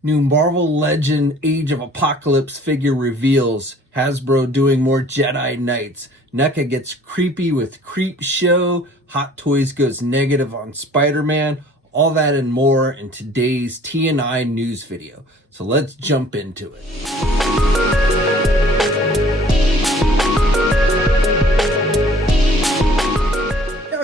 New Marvel Legend Age of Apocalypse figure reveals. Hasbro doing more Jedi Knights. NECA gets creepy with Creep Show. Hot Toys goes negative on Spider-Man. All that and more in today's TNI news video. So let's jump into it.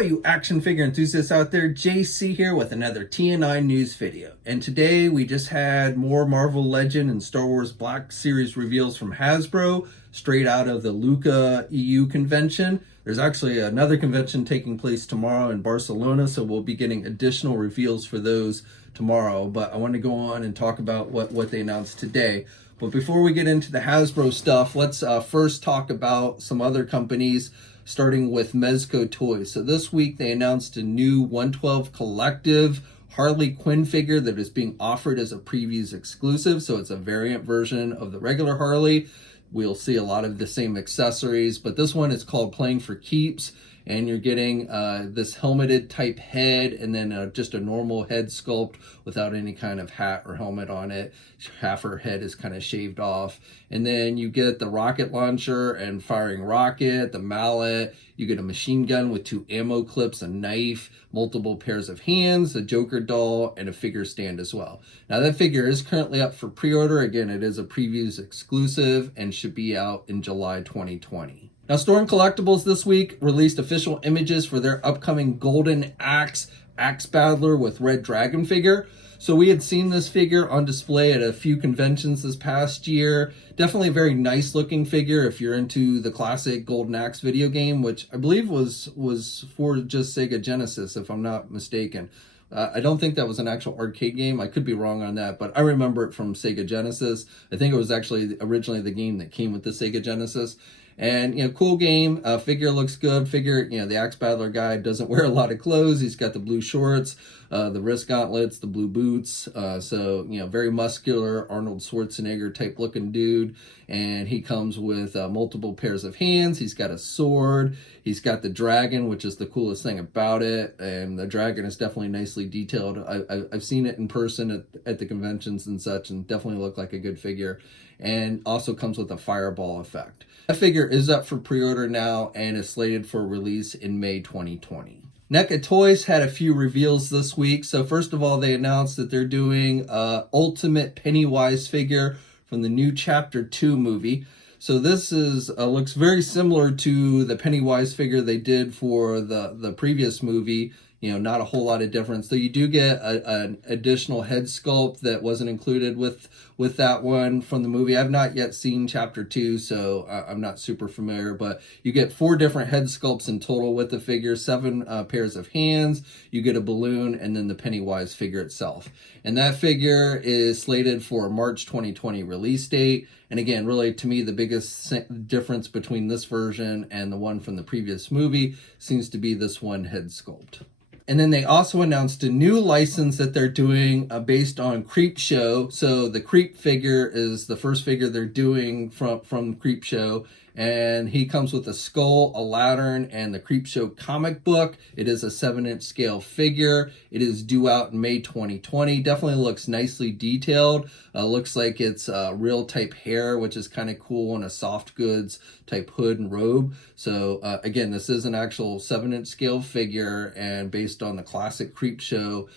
You action figure enthusiasts out there, JC here with another TNI news video. And today we just had more Marvel Legend and Star Wars Black Series reveals from Hasbro, straight out of the LUCCA EU convention. There's actually another convention taking place tomorrow in Barcelona, so we'll be getting additional reveals for those tomorrow. But I want to go on and talk about what they announced today. But before we get into the Hasbro stuff, let's first talk about some other companies, starting with Mezco Toys. So this week they announced a new 112 Collective Harley Quinn figure that is being offered as a previews exclusive. So it's a variant version of the regular Harley. We'll see a lot of the same accessories, but this one is called Playing for Keeps. And you're getting this helmeted type head and then just a normal head sculpt without any kind of hat or helmet on it. Half her head is kind of shaved off. And then you get the rocket launcher and firing rocket, the mallet. You get a machine gun with 2 ammo clips, a knife, multiple pairs of hands, a Joker doll, and a figure stand as well. Now that figure is currently up for pre-order. Again, it is a previews exclusive and should be out in July 2020. Now, Storm Collectibles this week released official images for their upcoming Golden Axe Battler with Red Dragon figure. So we had seen this figure on display at a few conventions this past year. Definitely a very nice looking figure if you're into the classic Golden Axe video game, which I believe was for just Sega Genesis, if I'm not mistaken. I don't think that was an actual arcade game. I could be wrong on that, but I remember it from Sega Genesis. I think it was actually originally the game that came with the Sega Genesis. And, cool game. Figure looks good. Figure, the Axe Battler guy doesn't wear a lot of clothes. He's got the blue shorts, the wrist gauntlets, the blue boots. So, very muscular Arnold Schwarzenegger type looking dude. And he comes with multiple pairs of hands. He's got a sword. He's got the dragon, which is the coolest thing about it. And the dragon is definitely nicely detailed. I've seen it in person at the conventions and such, and definitely looked like a good figure. And also comes with a fireball effect. That figure is up for pre-order now and is slated for release in May 2020. NECA Toys had a few reveals this week. So first of all, they announced that they're doing Ultimate Pennywise figure from the new Chapter 2 movie. So this is looks very similar to the Pennywise figure they did for the previous movie. Not a whole lot of difference. So you do get an additional head sculpt that wasn't included with that one from the movie. I've not yet seen Chapter 2, so I'm not super familiar, but you get 4 different head sculpts in total with the figure, 7 pairs of hands, you get a balloon, and then the Pennywise figure itself. And that figure is slated for a March 2020 release date. And again, really, to me, the biggest difference between this version and the one from the previous movie seems to be this one head sculpt. And then they also announced a new license that they're doing based on Creep Show. So the Creep figure is the first figure they're doing from Creep Show. And he comes with a skull, a lantern, and the Creep Show comic book. It is a 7-inch scale figure. It is due out in May 2020. Definitely looks nicely detailed. Looks like it's real type hair, which is kind of cool, and a soft goods type hood and robe. So again, this is an actual 7-inch scale figure and based on the classic Creep Show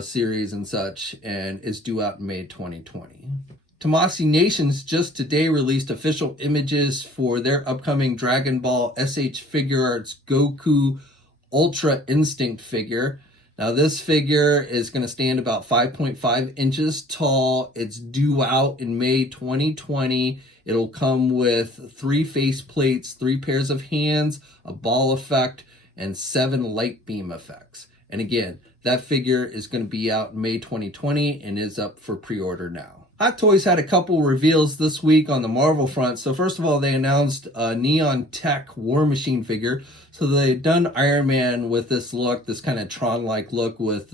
series and such, and is due out in May 2020. Tamashii Nations just today released official images for their upcoming Dragon Ball SH Figuarts Goku Ultra Instinct figure. Now this figure is going to stand about 5.5 inches tall. It's due out in May 2020. It'll come with 3 face plates, 3 pairs of hands, a ball effect, and 7 light beam effects. And again, that figure is going to be out in May 2020 and is up for pre-order now. Hot Toys had a couple reveals this week on the Marvel front. So first of all, they announced a Neon Tech War Machine figure. So they've done Iron Man with this look, this kind of Tron-like look with,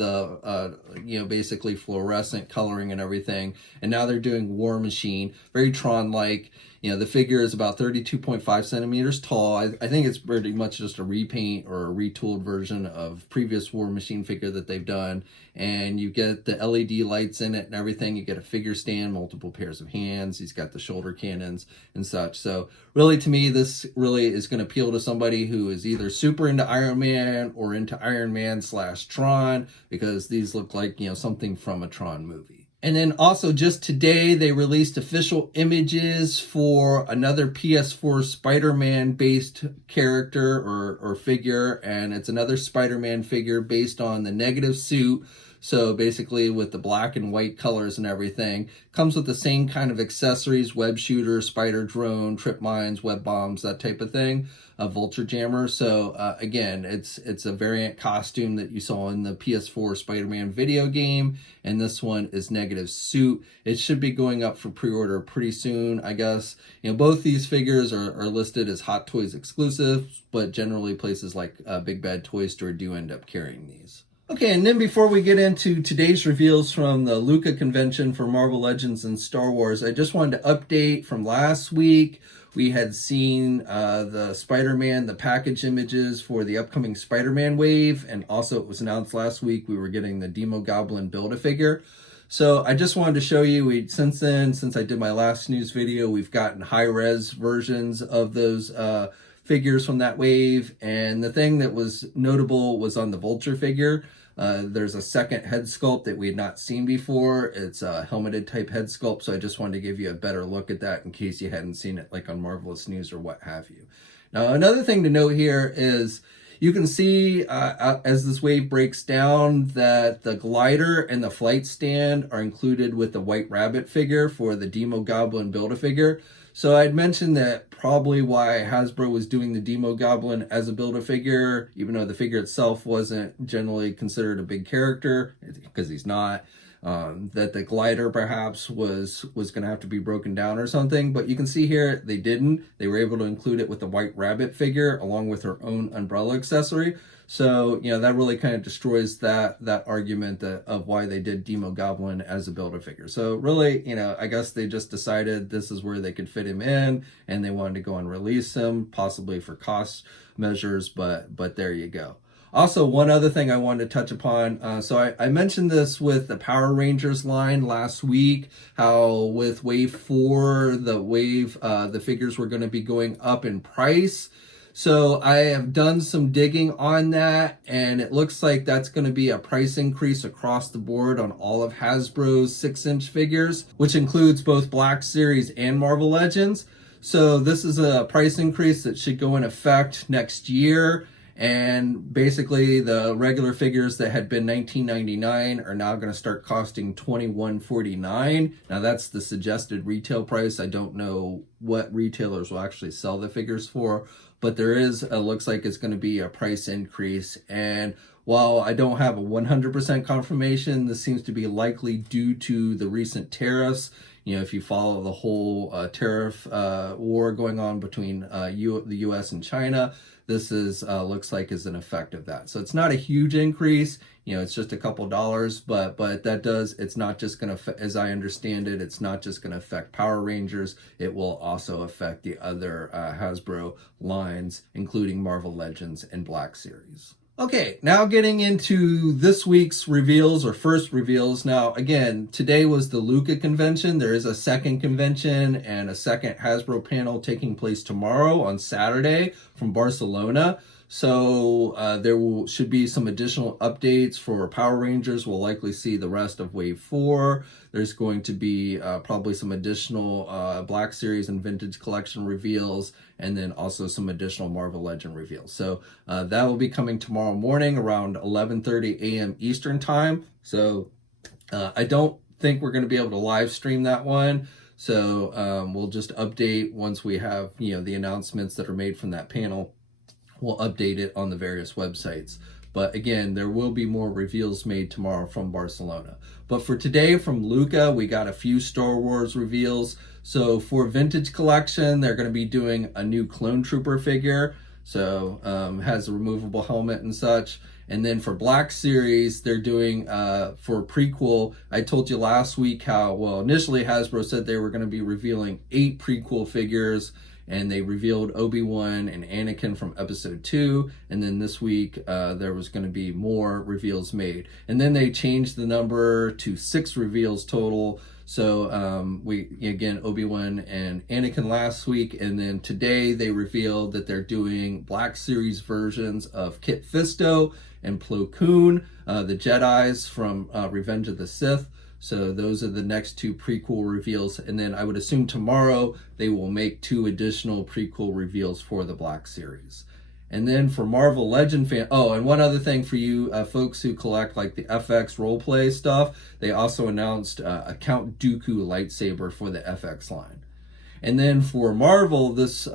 basically fluorescent coloring and everything. And now they're doing War Machine, very Tron-like. The figure is about 32.5 centimeters tall. I think it's pretty much just a repaint or a retooled version of previous War Machine figure that they've done. And you get the LED lights in it and everything. You get a figure stand, multiple pairs of hands. He's got the shoulder cannons and such. So really, to me, this really is going to appeal to somebody who is either super into Iron Man or into Iron Man / Tron, because these look like, something from a Tron movie. And then also just today, they released official images for another PS4 Spider-Man based character or figure. And it's another Spider-Man figure based on the negative suit. So basically with the black and white colors and everything, comes with the same kind of accessories: web shooter, spider drone, trip mines, web bombs, that type of thing, a vulture jammer. So again, it's a variant costume that you saw in the PS4 Spider-Man video game, and this one is negative suit. It should be going up for pre-order pretty soon, I guess. Both these figures are listed as Hot Toys exclusives, but generally places like Big Bad Toy Store do end up carrying these. Okay, and then before we get into today's reveals from the LUCCA convention for Marvel Legends and Star Wars, I just wanted to update from last week. We had seen the Spider-Man, the package images for the upcoming Spider-Man wave, and also it was announced last week we were getting the Demo Goblin Build-A-Figure. So I just wanted to show you, since I did my last news video, we've gotten high-res versions of those figures from that wave, and the thing that was notable was on the Vulture figure. There's a second head sculpt that we had not seen before. It's a helmeted type head sculpt, so I just wanted to give you a better look at that in case you hadn't seen it like on Marvelous News or what have you. Now, another thing to note here is you can see as this wave breaks down that the glider and the flight stand are included with the White Rabbit figure for the Demo Goblin Build-A-Figure. So I'd mentioned that probably why Hasbro was doing the Demo Goblin as a Build-A-Figure, even though the figure itself wasn't generally considered a big character, because he's not, that the glider perhaps was going to have to be broken down or something. But you can see here they didn't. They were able to include it with the White Rabbit figure along with her own umbrella accessory. So, that really kind of destroys that argument of why they did Demo Goblin as a Build-A-Figure. So really, I guess they just decided this is where they could fit him in, and they wanted to go and release him, possibly for cost measures, but there you go. Also, one other thing I wanted to touch upon. So I mentioned this with the Power Rangers line last week, how with Wave 4, the figures were going to be going up in price. So I have done some digging on that, and it looks like that's going to be a price increase across the board on all of Hasbro's 6-inch figures, which includes both Black Series and Marvel Legends. So this is a price increase that should go in effect next year. And basically the regular figures that had been $19.99 are now going to start costing $21.49. Now that's the suggested retail price. I don't know what retailers will actually sell the figures for, but there is, looks like it's going to be a price increase. And while I don't have a 100% confirmation, this seems to be likely due to the recent tariffs. If you follow the whole tariff war going on between the U.S. and China, this is looks like is an effect of that. So it's not a huge increase. It's just a couple dollars, but that does, it's not just going to, as I understand it, it's not just going to affect Power Rangers. It will also affect the other Hasbro lines, including Marvel Legends and Black Series. Okay, now getting into this week's reveals or first reveals. Now, again, today was the LUCCA convention. There is a second convention and a second Hasbro panel taking place tomorrow on Saturday from Barcelona. So should be some additional updates for Power Rangers. We'll likely see the rest of Wave 4. There's going to be probably some additional Black Series and Vintage Collection reveals, and then also some additional Marvel Legend reveals. So that will be coming tomorrow morning around 11:30 a.m. Eastern Time. So I don't think we're going to be able to live stream that one. So we'll just update once we have the announcements that are made from that panel. We'll update it on the various websites. But again, there will be more reveals made tomorrow from Barcelona. But for today from LUCCA, we got a few Star Wars reveals. So for Vintage Collection, they're going to be doing a new Clone Trooper figure. So has a removable helmet and such. And then for Black Series, they're doing for prequel. I told you last week how, well, initially Hasbro said they were going to be revealing 8 prequel figures, and they revealed Obi-Wan and Anakin from episode 2, and then this week there was going to be more reveals made. And then they changed the number to 6 reveals total. So we, again, Obi-Wan and Anakin last week, and then today they revealed that they're doing Black Series versions of Kit Fisto and Plo Koon, the Jedis from Revenge of the Sith. So those are the next 2 prequel reveals. And then I would assume tomorrow they will make 2 additional prequel reveals for the Black Series. And then for Marvel Legend fan, oh, and one other thing for you folks who collect like the FX roleplay stuff, they also announced a Count Dooku lightsaber for the FX line. And then for Marvel, this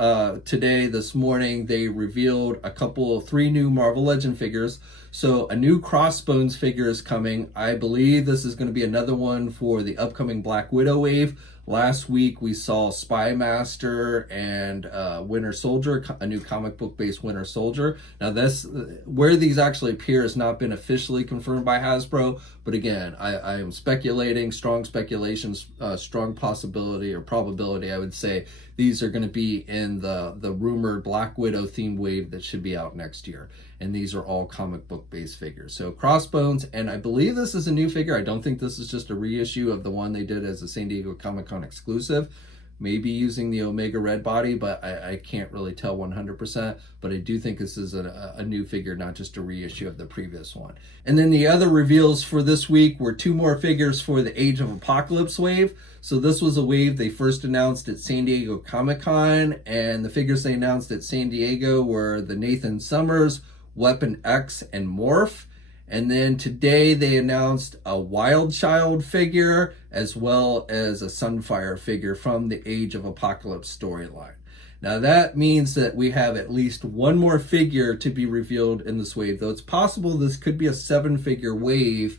morning, they revealed 3 new Marvel Legend figures. So a new Crossbones figure is coming. I believe this is going to be another one for the upcoming Black Widow wave. Last week we saw Spy Master and Winter Soldier, a new comic book based Winter Soldier. Now this, where these actually appear has not been officially confirmed by Hasbro, but again, I am speculating, strong speculations, strong possibility or probability, I would say, these are going to be in the rumored Black Widow themed wave that should be out next year. And these are all comic book based figures. So Crossbones, and I believe this is a new figure. I don't think this is just a reissue of the one they did as a San Diego Comic-Con exclusive. Maybe using the Omega Red body, but I can't really tell 100%. But I do think this is a new figure, not just a reissue of the previous one. And then the other reveals for this week were 2 more figures for the Age of Apocalypse wave. So this was a wave they first announced at San Diego Comic-Con, and the figures they announced at San Diego were the Nathan Summers, Weapon X, and Morph. And then today they announced a Wild Child figure as well as a Sunfire figure from the Age of Apocalypse storyline. Now that means that we have at least 1 more figure to be revealed in this wave, though it's possible this could be a 7-figure wave,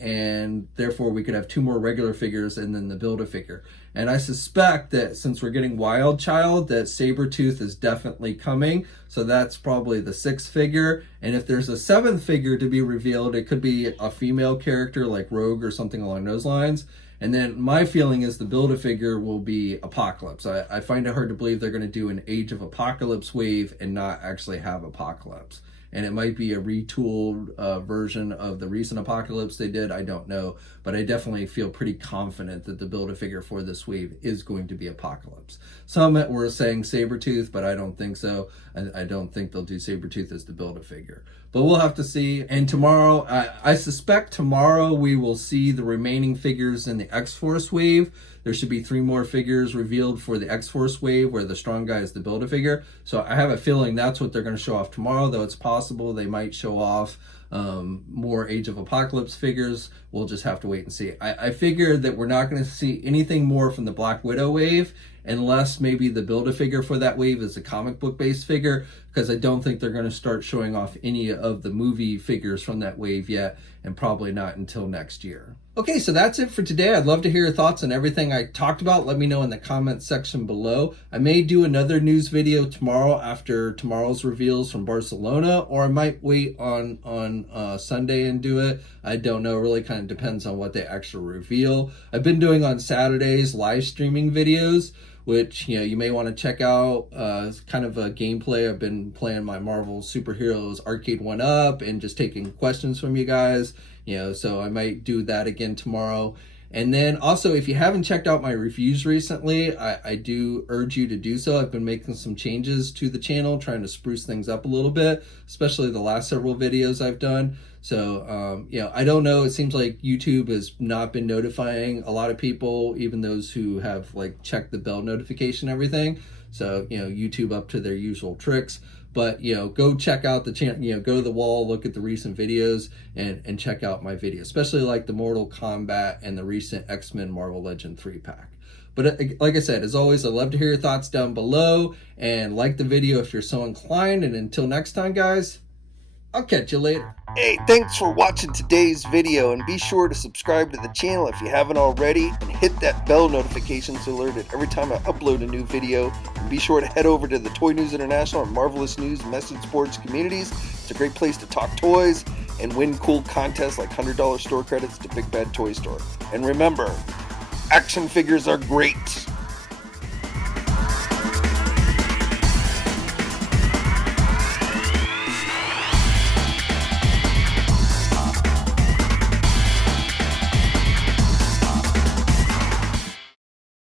and therefore we could have 2 more regular figures and then the Build-A-Figure. And I suspect that since we're getting Wild Child, that Sabretooth is definitely coming, so that's probably the 6th figure. And if there's a 7th figure to be revealed, it could be a female character like Rogue or something along those lines. And then my feeling is the Build-A-Figure will be Apocalypse. I find it hard to believe they're going to do an Age of Apocalypse wave and not actually have Apocalypse. And it might be a retooled version of the recent Apocalypse they did. I don't know. But I definitely feel pretty confident that the Build-A-Figure for this wave is going to be Apocalypse. Some were saying Sabretooth, but I don't think so. I don't think they'll do Sabretooth as the Build-A-Figure. But we'll have to see. And tomorrow, I suspect tomorrow we will see the remaining figures in the X-Force wave. There should be 3 more figures revealed for the X-Force wave where the strong guy is the Build-A-Figure. So I have a feeling that's what they're going to show off tomorrow, though it's possible they might show off more Age of Apocalypse figures. We'll just have to wait and see. I figured that we're not going to see anything more from the Black Widow wave unless maybe the Build-A-Figure for that wave is a comic book based figure, because I don't think they're going to start showing off any of the movie figures from that wave yet, and probably not until next year. Okay, so that's it for today. I'd love to hear your thoughts on everything I talked about. Let me know in the comments section below. I may do another news video tomorrow after tomorrow's reveals from Barcelona, or I might wait on Sunday and do it. I don't know, it really kind of depends on what they actually reveal. I've been doing on Saturdays live streaming videos, which, you know, you may want to check out. It's kind of a gameplay. I've been playing my Marvel Superheroes Arcade 1-Up and just taking questions from you guys, you know, so I might do that again tomorrow. And then also, if you haven't checked out my reviews recently, I do urge you to do so. I've been making some changes to the channel, trying to spruce things up a little bit, especially the last several videos I've done. So, you know, I don't know. It seems like YouTube has not been notifying a lot of people, even those who have like checked the bell notification and everything. So, you know, YouTube up to their usual tricks. But, you know, go check out the channel, you know, go to the wall, look at the recent videos and check out my videos, especially like the Mortal Kombat and the recent X-Men Marvel Legend 3-pack. But like I said, as always, I'd love to hear your thoughts down below, and like the video if you're so inclined. And until next time, guys, I'll catch you later. Hey, thanks for watching today's video, and be sure to subscribe to the channel if you haven't already, and hit that bell notification so alerted every time I upload a new video. And be sure to head over to the Toy News International and Marvelous News message boards communities. It's a great place to talk toys and win cool contests like $100 store credits to Big Bad Toy Store. And remember, action figures are great!